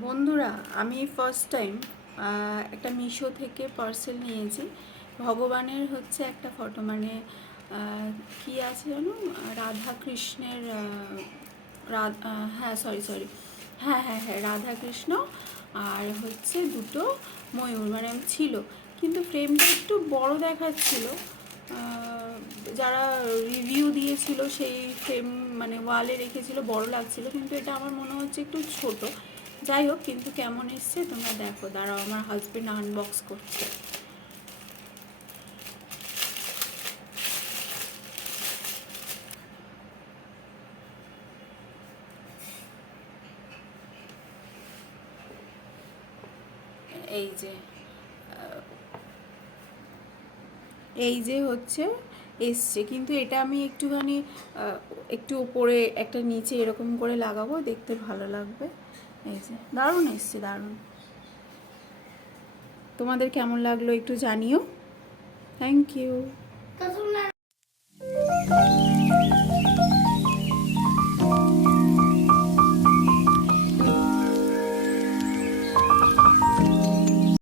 বন্ধুরা, আমি first time একটা মিশো থেকে পার্সেল নিয়েছি। ভগবানের হচ্ছে একটা ফটো, মানে কি আছে জানো, রাধা কৃষ্ণের, হ্যাঁ সরি সরি, হ্যাঁ হ্যাঁ হ্যাঁ রাধা কৃষ্ণ, আর হচ্ছে দুটো ময়ূর মানে ছিল, কিন্তু ফ্রেমটা একটু বড় দেখাচ্ছিল। যারা রিভিউ দিয়েছিল সেই ফ্রেম মানে ওয়ালে রেখেছিল, বড় লাগছিল, কিন্তু এটা আমার মনে হচ্ছে একটু ছোট। যাই হোক, কিন্তু কেমন এসছে তোমরা দেখো। দাঁড়াও, আমার হাজবেন্ড আনবক্স করছে। এই যে এই যে হচ্ছে এসছে, কিন্তু এটা আমি একটুখানি একটু উপরে একটা নিচে এরকম করে লাগাবো, দেখতে ভালো লাগবে। এই যে দারুণ এসছে, দারুণ। তোমাদের কেমন লাগলো একটু জানিও। Thank you.